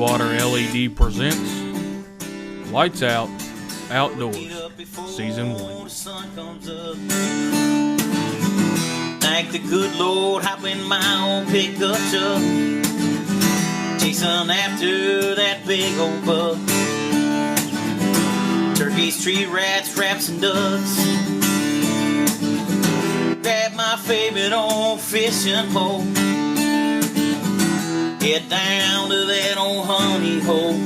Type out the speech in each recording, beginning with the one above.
Water LED presents Lights Out Outdoors, Season 1. Thank the good Lord, hop in my old pickup truck, chasing after that big old buck. Turkeys, tree rats, raps, and ducks. Grab my favorite old fishing pole, head down to that old honey hole.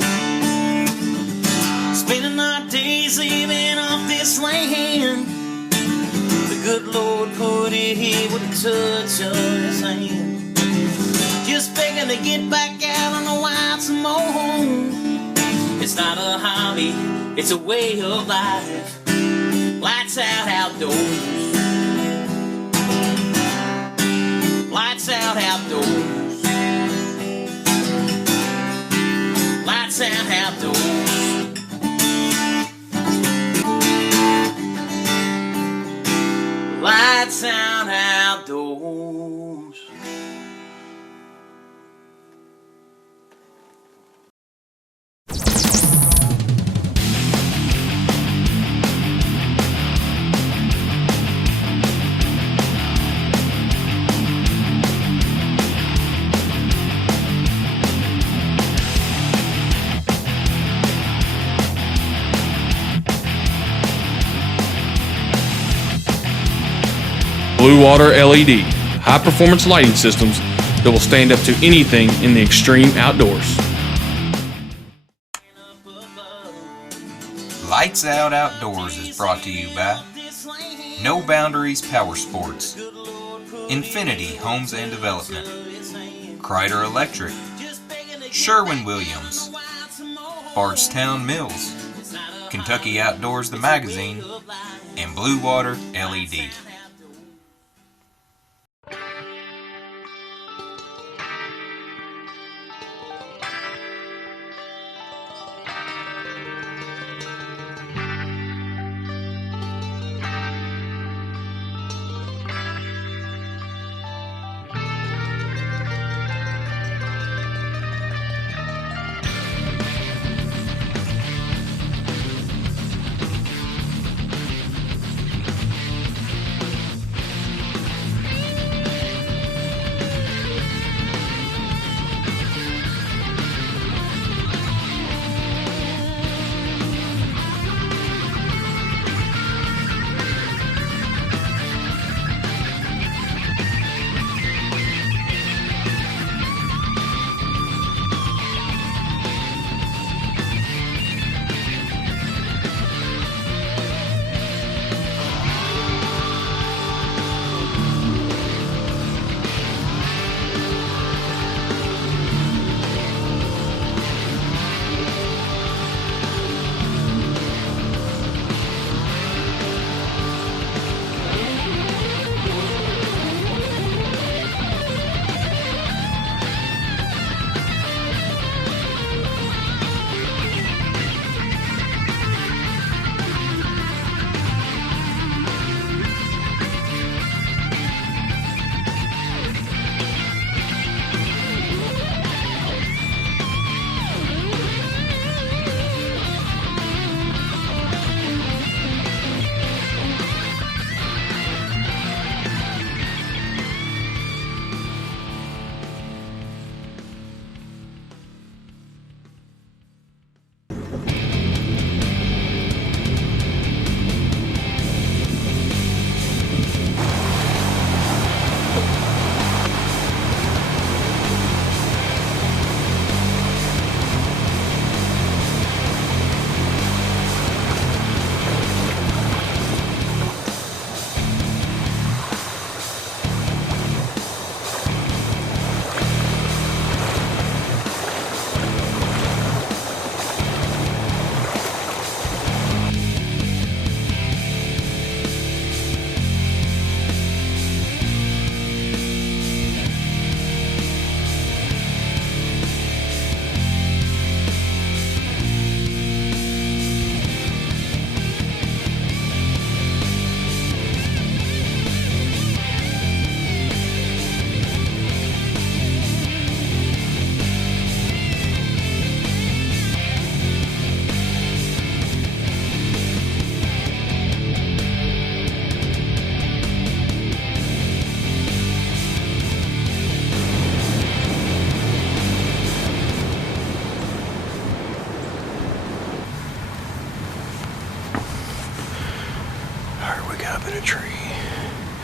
Spending our days living off this land. The good Lord put it here with a touch of His hand. Just begging to get back out on the wild some more. It's not a hobby, it's a way of life. Lights out outdoors. Lights out outdoors. Lights out outdoors. Lights out outdoors. Blue Water LED, high-performance lighting systems that will stand up to anything in the extreme outdoors. Lights Out Outdoors is brought to you by No Boundaries Power Sports, Infinity Homes and Development, Kreider Electric, Sherwin-Williams, Bardstown Mills, Kentucky Outdoors the Magazine, and Blue Water LED.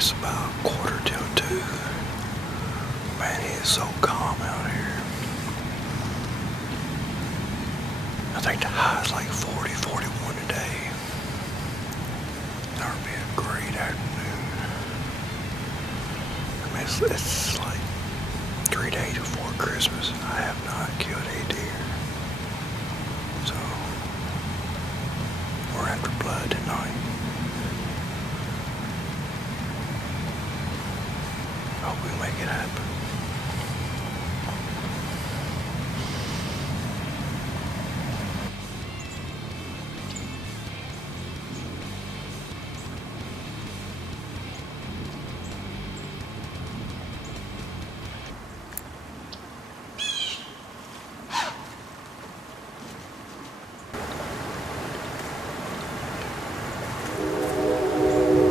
It's about 1:45. Man, it is so calm out here. I think the high is like 40, 41 today. That'll be a great afternoon. I mean, it's like 3 days before Christmas. I have not killed a deer. So, we're after blood tonight. Hope we make it happen.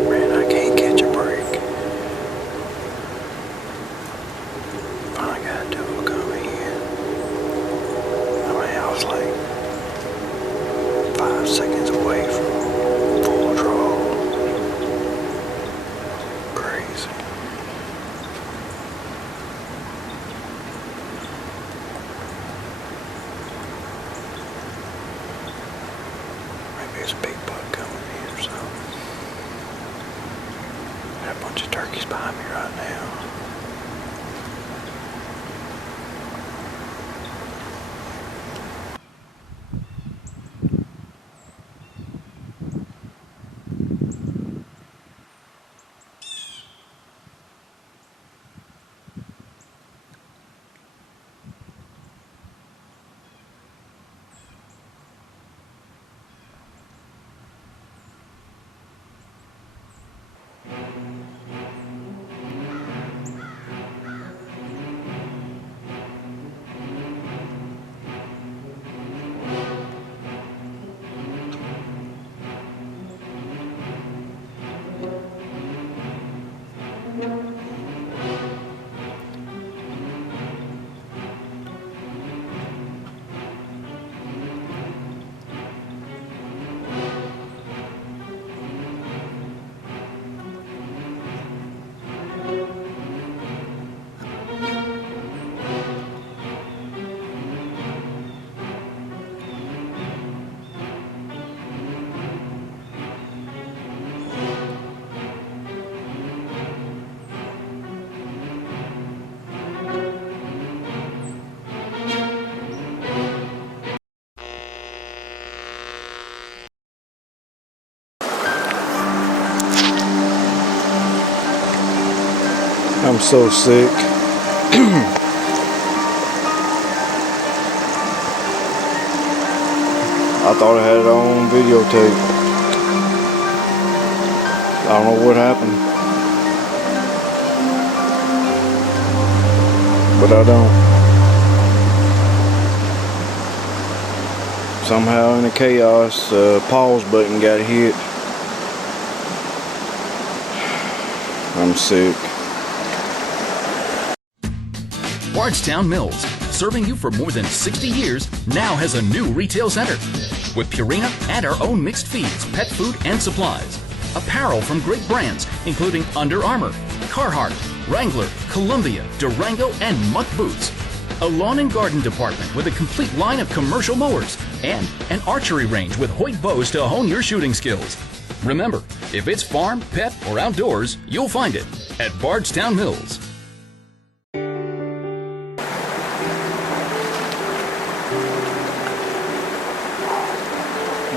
Man, I can't catch a break. All I gotta do is come in. I mean, I was like 5 seconds away from full draw. Crazy. Maybe it's a big buck coming in or something. Got a bunch of turkeys behind me right now. I'm so sick. I thought I had it on videotape. I don't know what happened. But I don't. Somehow in the chaos, pause button got hit. I'm sick. Bardstown Mills, serving you for more than 60 years, now has a new retail center with Purina and our own mixed feeds, pet food, and supplies. Apparel from great brands, including Under Armour, Carhartt, Wrangler, Columbia, Durango, and Muck Boots. A lawn and garden department with a complete line of commercial mowers and an archery range with Hoyt bows to hone your shooting skills. Remember, if it's farm, pet, or outdoors, you'll find it at Bardstown Mills.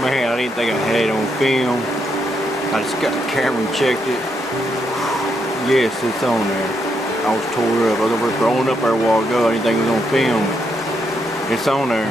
Man, I didn't think I had it on film. I just got the camera and checked it. Yes, it's on there. I was tore up. I was over throwing up there a while ago. I didn't think it was on film, but it's on there.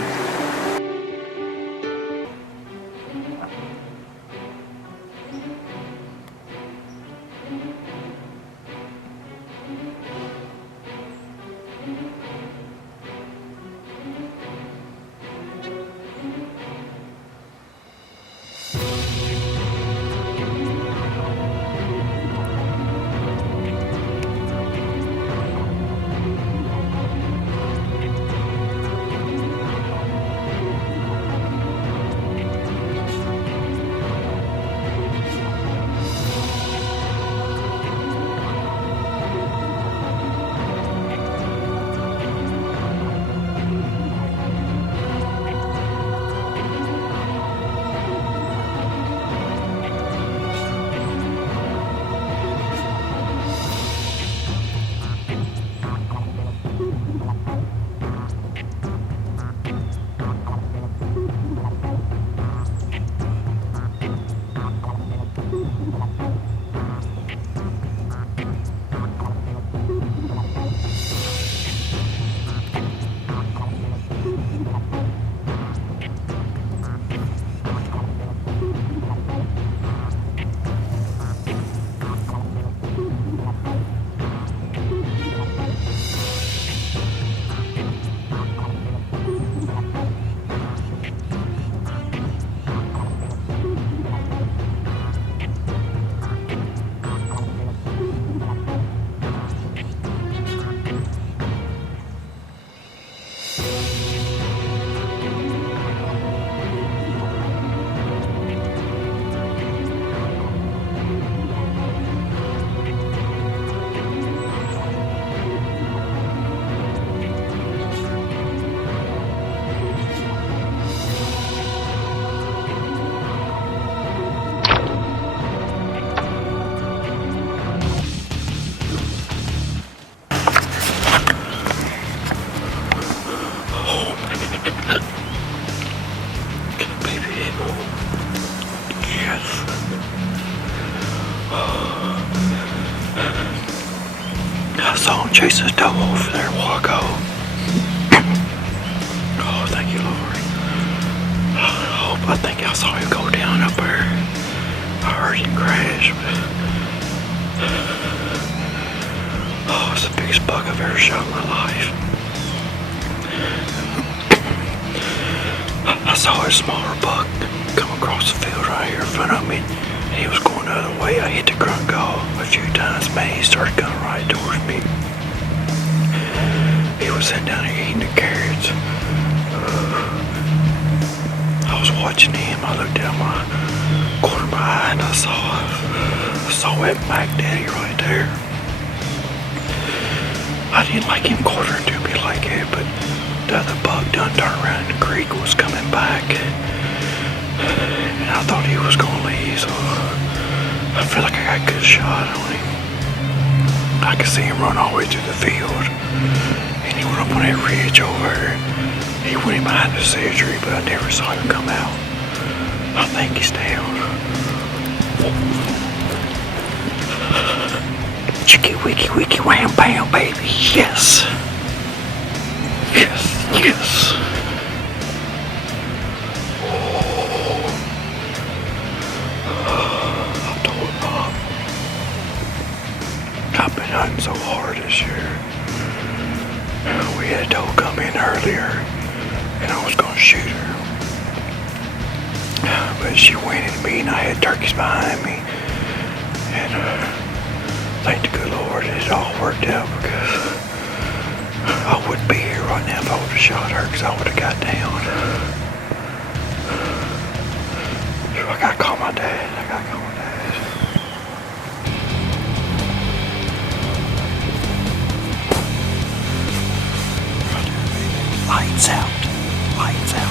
chasing his doe over there a while ago. Oh, thank you, Lord. I think I saw him go down up there. I heard him crash, but oh, it's the biggest buck I've ever shot in my life. I saw a smaller buck come across the field right here in front of me. He was going the other way. I hit the grunt call a few times. Man, he started coming right towards me. He was sitting down here eating the carrots. I was watching him. I looked down my corner of my eye and I saw that Mac Daddy right there. I didn't like him quartering to me like that, but the other buck done turned around and the creek was coming back. And I thought he was gonna leave, so I feel like I got a good shot on him. I could see him run all the way through the field. And he went up on that ridge over there. He went in behind the cedar tree, but I never saw him come out. I think he's down. Chicky wicky wicky wham bam baby, yes. Yes, yes. I told Bob, I've been hunting so hard this year. We had a doe come in earlier, and I was gonna shoot her. But she went into me, and I had turkeys behind me. And thank the good Lord it all worked out, because I wouldn't be here right now if I would have shot her, because I would have got down. So I gotta call my dad. Lights out. Lights out.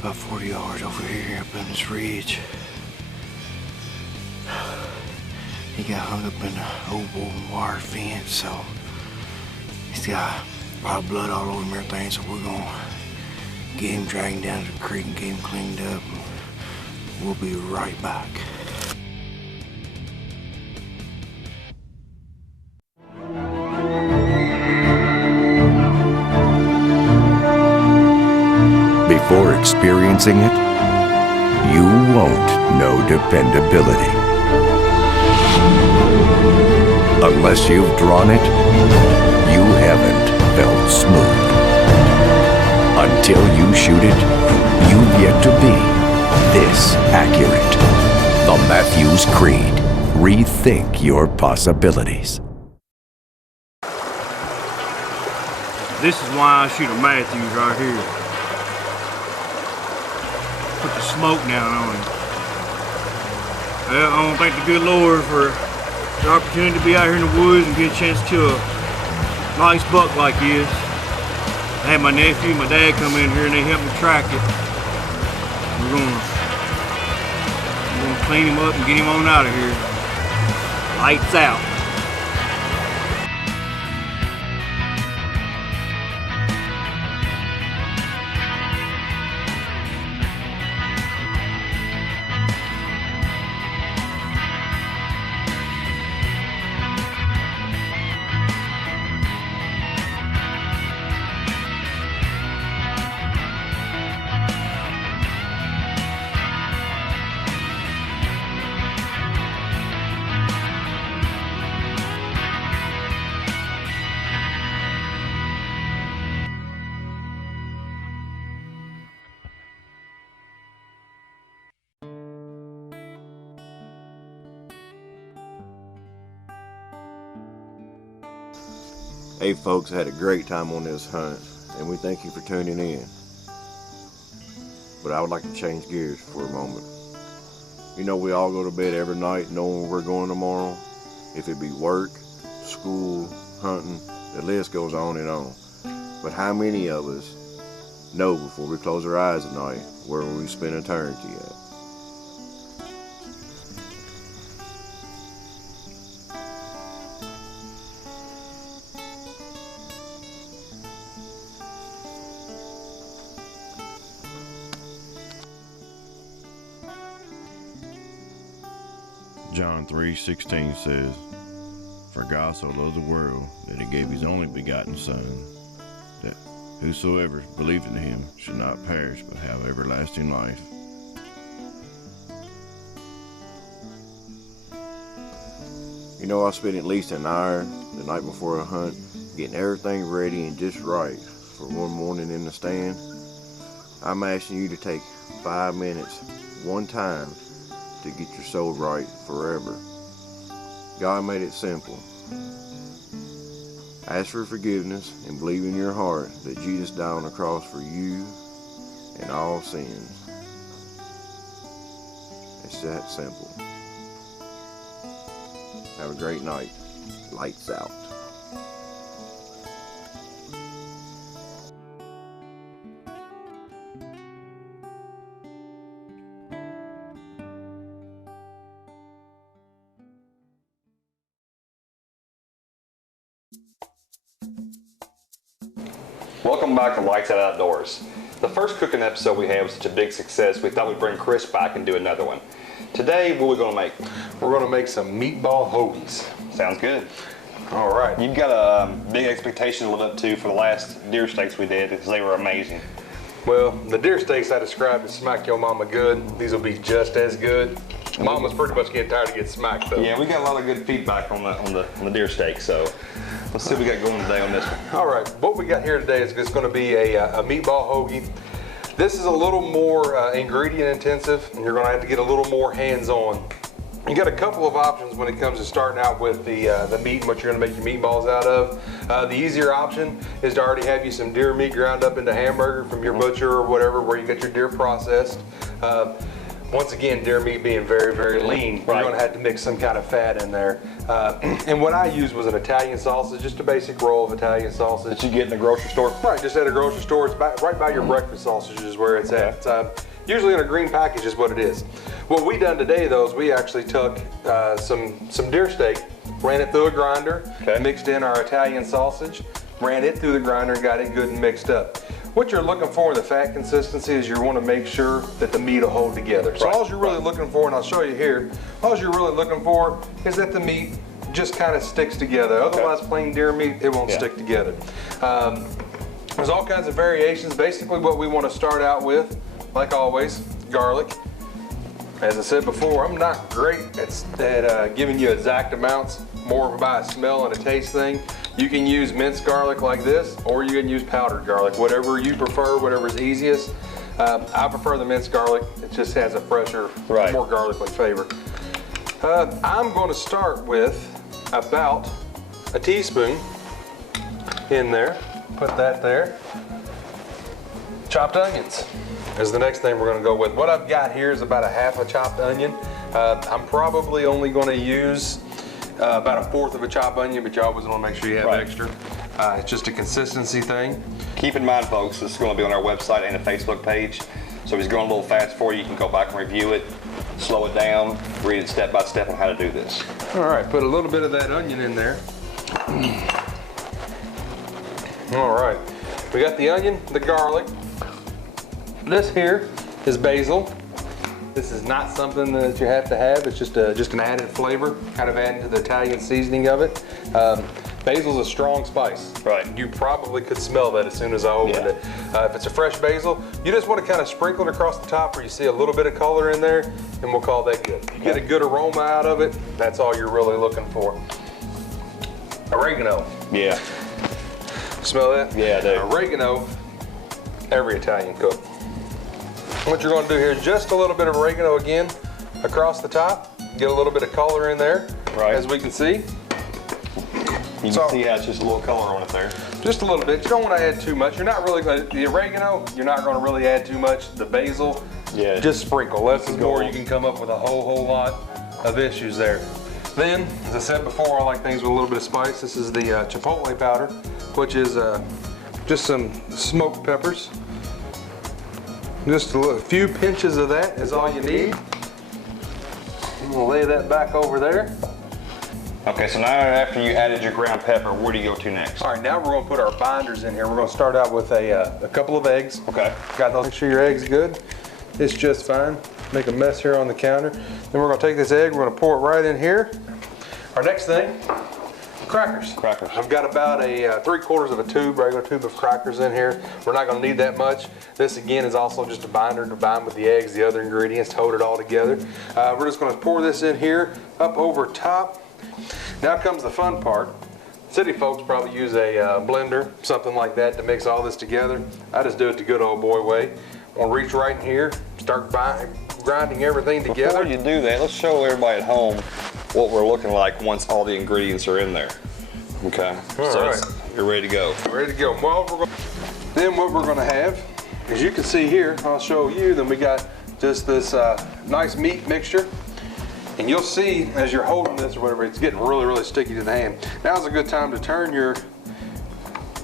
About 40 yards over here up on this ridge. He got hung up in the old woven wire fence, so he's got a lot of blood all over him and everything, so we're gonna get him dragged down to the creek and get him cleaned up. We'll be right back. Before experiencing it, you won't know dependability. Unless you've drawn it, you haven't felt smooth. Until you shoot it, you've yet to be this accurate. The Mathews Creed. Rethink your possibilities. This is why I shoot a Mathews right here. Put the smoke down on him. Well, I don't thank the good Lord for the opportunity to be out here in the woods and get a chance to kill a nice buck like this. I had my nephew and my dad come in here and they helped me track it. We're gonna clean him up and get him on out of here. Lights out. Hey folks, I had a great time on this hunt, and we thank you for tuning in. But I would like to change gears for a moment. You know, we all go to bed every night knowing where we're going tomorrow. If it be work, school, hunting, the list goes on and on. But how many of us know before we close our eyes at night where we spend eternity at? John 3:16 says, "For God so loved the world that he gave his only begotten Son, that whosoever believeth in him should not perish but have everlasting life." You know, I spent at least an hour the night before a hunt getting everything ready and just right for one morning in the stand. I'm asking you to take 5 minutes one time to get your soul right forever. God made it simple. Ask for forgiveness and believe in your heart that Jesus died on the cross for you and all sins. It's that simple. Have a great night. Lights out. Welcome back to Lights Out Outdoors. The first cooking episode we had was such a big success, we thought we'd bring Chris back and do another one. Today, what are we going to make? We're going to make some meatball hoagies. Sounds good. All right. You've got a big expectation to live up to for the last deer steaks we did because they were amazing. Well, the deer steaks I described as smack your mama good. These will be just as good. Mama's pretty much getting tired of getting smacked though. Yeah, we got a lot of good feedback on the deer steak, so let's see what we got going today on this one. All right, what we got here today is just going to be a meatball hoagie. This is a little more ingredient intensive, and you're going to have to get a little more hands-on. You got a couple of options when it comes to starting out with the meat and what you're going to make your meatballs out of. The easier option is to already have you some deer meat ground up into hamburger from your butcher or whatever, where you get your deer processed. Once again, deer meat being very, very lean, you're going to have to mix some kind of fat in there. And what I used was an Italian sausage, just a basic roll of Italian sausage. That you get in the grocery store? Right, just at a grocery store. It's right by your breakfast sausage is where it's at. Usually in a green package is what it is. What we done today though is we actually took some deer steak, ran it through a grinder, mixed in our Italian sausage, ran it through the grinder and got it good and mixed up. What you're looking for in the fat consistency is you want to make sure that the meat will hold together. So all you're really looking for, and I'll show you here, all you're really looking for is that the meat just kind of sticks together. Otherwise, plain deer meat, it won't stick together. There's all kinds of variations. Basically what we want to start out with, like always, garlic. As I said before, I'm not great at giving you exact amounts, more about a smell and a taste thing. You can use minced garlic like this, or you can use powdered garlic, whatever you prefer, whatever's easiest. I prefer the minced garlic. It just has a fresher, more garlic-like flavor. I'm going to start with about a teaspoon in there. Put that there. Chopped onions is the next thing we're going to go with. What I've got here is about a half a chopped onion. I'm probably only going to use about a fourth of a chopped onion, but you always want to make sure you have extra. It's just a consistency thing. Keep in mind, folks, this is going to be on our website and a Facebook page. So if it's going a little fast for you, you can go back and review it, slow it down, read it step by step on how to do this. All right, put a little bit of that onion in there. All right, we got the onion, the garlic. This here is basil. This is not something that you have to have. It's just an added flavor, kind of adding to the Italian seasoning of it. Basil's a strong spice. Right. You probably could smell that as soon as I opened it. If it's a fresh basil, you just want to kind of sprinkle it across the top where you see a little bit of color in there, and we'll call that good. If you get a good aroma out of it, that's all you're really looking for. Oregano. Yeah. Smell that? Yeah, I do. Oregano, every Italian cook. What you're going to do here is just a little bit of oregano again across the top. Get a little bit of color in there, as we can see. You can So- see how it's just a little color on it there. Just a little bit. You don't want to add too much. You're not really going to, the oregano, you're not going to really add too much. The basil, Yeah. just sprinkle. Less is Go more. on. You can come up with a whole lot of issues there. Then, as I said before, I like things with a little bit of spice. This is the chipotle powder, which is just some smoked peppers. Just a few pinches of that is all you need. I'm gonna lay that back over there. Okay, so now after you added your ground pepper, where do you go to next? All right, now we're gonna put our binders in here. We're gonna start out with a couple of eggs. Okay. Got those, make sure your egg's good. It's just fine. Make a mess here on the counter. Then we're gonna take this egg, we're gonna pour it right in here. Our next thing, crackers. Crackers. I've got about a 3/4 of a tube, regular tube of crackers in here. We're not gonna need that much. This again is also just a binder to bind with the eggs, the other ingredients, to hold it all together. We're just gonna pour this in here, up over top. Now comes the fun part. City folks probably use a blender, something like that, to mix all this together. I just do it the good old boy way. I'm gonna reach right in here, start grinding everything together. Before you do that, let's show everybody at home what we're looking like once all the ingredients are in there. Okay, All so right. you're ready to go. Ready to go. Then what we're gonna have, as you can see here, I'll show you, then we got just this nice meat mixture. And you'll see as you're holding this or whatever, it's getting really sticky to the hand. Now's a good time to turn your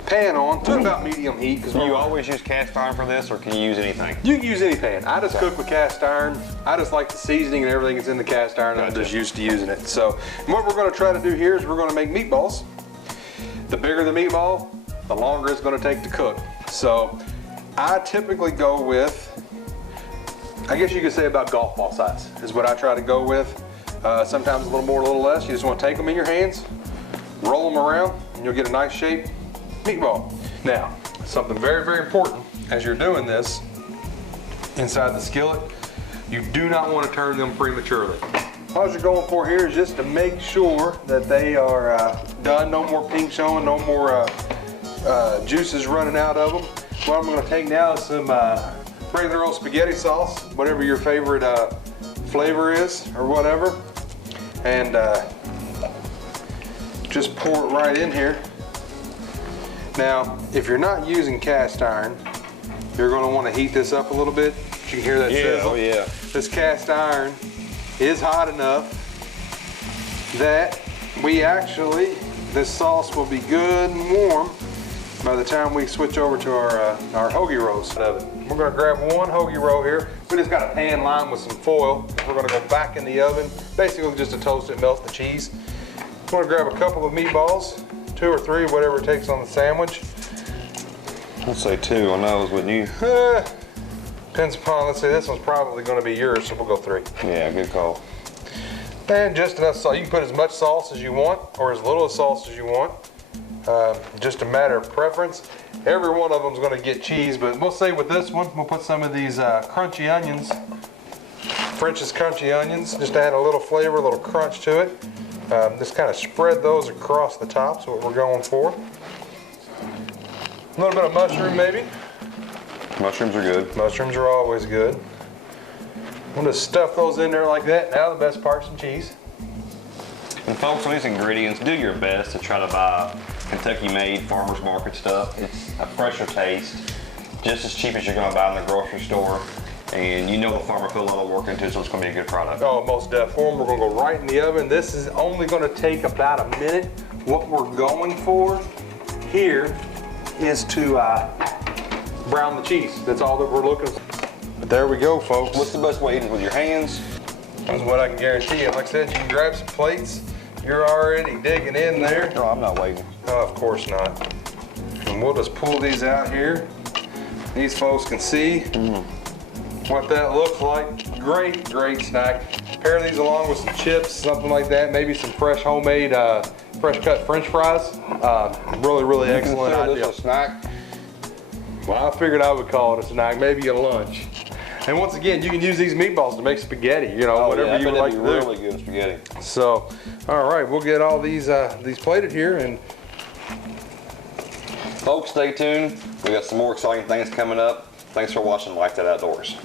pan on to about medium heat. Do you always use cast iron for this, or can you use anything? You can use any pan. I just cook with cast iron. I just like the seasoning and everything that's in the cast iron. I'm just used to using it. So what we're gonna try to do here is we're gonna make meatballs. The bigger the meatball, the longer it's gonna take to cook. So I typically go with, I guess you could say about golf ball size is what I try to go with. Sometimes a little more, a little less. You just wanna take them in your hands, roll them around, and you'll get a nice shaped meatball. Now, something very important as you're doing this inside the skillet, you do not want to turn them prematurely. All you're going for here is just to make sure that they are done, no more pink showing, no more juices running out of them. What I'm going to take now is some regular old spaghetti sauce, whatever your favorite flavor is or whatever, and just pour it right in here. Now, if you're not using cast iron, you're going to want to heat this up a little bit. You can hear that sizzle. Oh yeah. This cast iron is hot enough that this sauce will be good and warm by the time we switch over to our hoagie rolls of it. We're going to grab one hoagie roll here. We just got a pan lined with some foil. We're going to go back in the oven, basically just to toast it, melt the cheese. We're going to grab a couple of meatballs, 2 or 3, whatever it takes on the sandwich. I'd say 2 on those, wouldn't you? Depends upon, let's say this one's probably going to be yours, so we'll go 3. Yeah, good call. And just enough sauce. You can put as much sauce as you want or as little sauce as you want. Just a matter of preference. Every one of them is going to get cheese, but we'll say with this one, we'll put some of these crunchy onions, French's crunchy onions, just to add a little flavor, a little crunch to it. Just kind of spread those across the top, so what we're going for. A little bit of mushroom maybe. Mushrooms are good. Mushrooms are always good. We'll just stuff those in there like that. Now the best part, some cheese. And folks, on these ingredients, do your best to try to buy Kentucky-made farmers market stuff. It's a fresher taste, just as cheap as you're going to buy in the grocery store. And you know the farmer put a lot of work into it, so it's going to be a good product. Oh, most definitely. We're going to go right in the oven. This is only going to take about a minute. What we're going for here is to brown the cheese. That's all that we're looking for. But there we go, folks. What's the best way to eat it, with your hands? That's what I can guarantee you. Like I said, you can grab some plates. You're already digging in there. No, I'm not waiting. Oh, of course not. And we'll just pull these out here. These folks can see what that looks like. Great snack. Pair these along with some chips, something like that. Maybe some fresh homemade, fresh cut French fries. Really excellent Consider idea. this a snack? Well, I figured I would call it a snack, maybe a lunch. And once again, you can use these meatballs to make spaghetti, you know, whatever you would like to do. Really good spaghetti. So, all right, we'll get all these plated here, and Folks, stay tuned. We got some more exciting things coming up. Thanks for watching Like That Outdoors.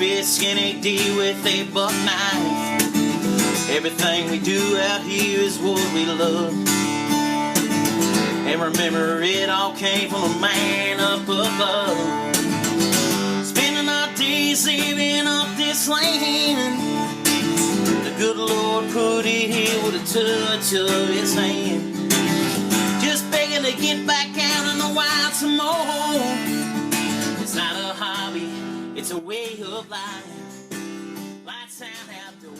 fish skin a deer with a buck knife. Everything we do out here is what we love. And remember, it all came from a man up above. Spending our days living off this land. The good Lord put it here with a touch of his hand. Just begging to get back out in the wild some more. It's not a hobby, it's a way of life. Lights out outdoors.